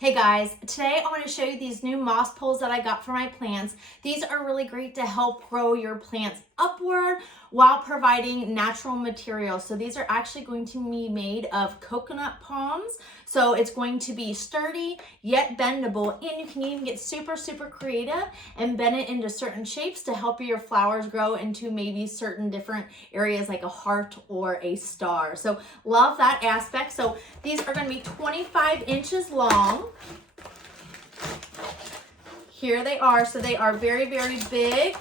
Hey guys, today I want to show you these new moss poles that I got for my plants. These are really great to help grow your plants upward while providing natural materials. So these are actually going to be made of coconut palms. So it's going to be sturdy yet bendable, and you can even get super creative and bend it into certain shapes to help your flowers grow into maybe certain different areas like a heart or a star. So love that aspect. So these are going to be 25 inches long. Here they are. So they are very big.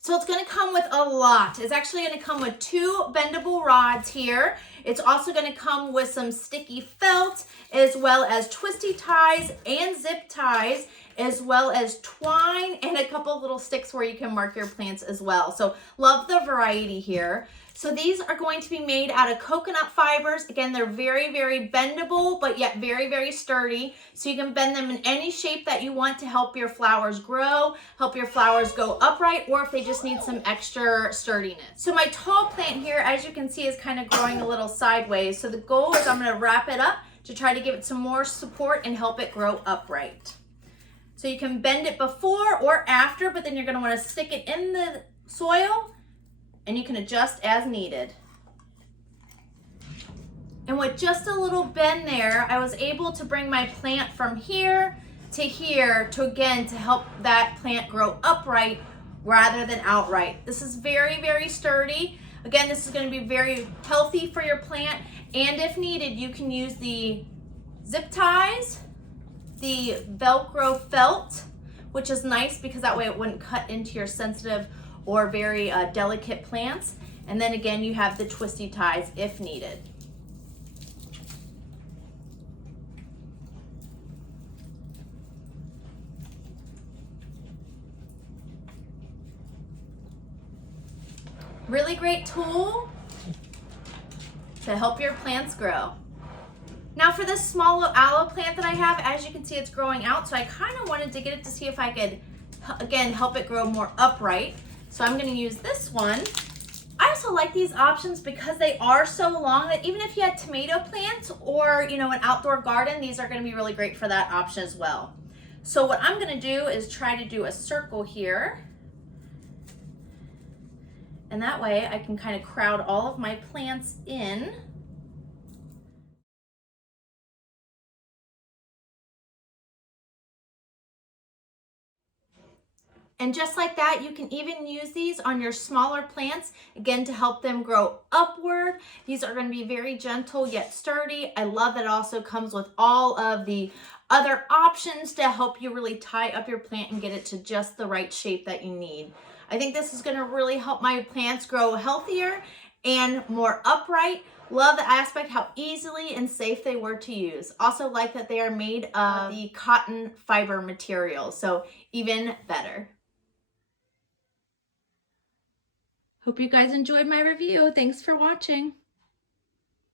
So it's going to come with a lot. It's actually going to come with 2 bendable rods here. It's also going to come with some sticky felt, as well as twisty ties and zip ties, as well as twine and a couple little sticks where you can mark your plants as well. So love the variety here. So these are going to be made out of coconut fibers. Again, they're very bendable, but yet very sturdy. So you can bend them in any shape that you want to help your flowers grow, help your flowers go upright, or if they just need some extra sturdiness. So my tall plant here, as you can see, is kind of growing a little sideways. So the goal is I'm going to wrap it up to try to give it some more support and help it grow upright. So you can bend it before or after, but then you're going to want to stick it in the soil, and you can adjust as needed. And with just a little bend there, I was able to bring my plant from here to again, to help that plant grow upright rather than outright. This is very sturdy. Again, this is going to be very healthy for your plant. And if needed, you can use the zip ties, the Velcro felt, which is nice because that way it wouldn't cut into your sensitive or very delicate plants. And then again, you have the twisty ties if needed. Really great tool to help your plants grow. Now for this small little aloe plant that I have, as you can see, it's growing out. So I kind of wanted to get it to see if I could, again, help it grow more upright. So I'm going to use this one. I also like these options because they are so long that even if you had tomato plants or, an outdoor garden, these are going to be really great for that option as well. So what I'm going to do is try to do a circle here. And that way I can kind of crowd all of my plants in. And just like that, you can even use these on your smaller plants, again, to help them grow upward. These are going to be very gentle yet sturdy. I love that it also comes with all of the other options to help you really tie up your plant and get it to just the right shape that you need. I think this is going to really help my plants grow healthier and more upright. Love the aspect how easily and safe they were to use. Also like that they are made of the cotton fiber material, so even better. Hope you guys enjoyed my review. Thanks for watching.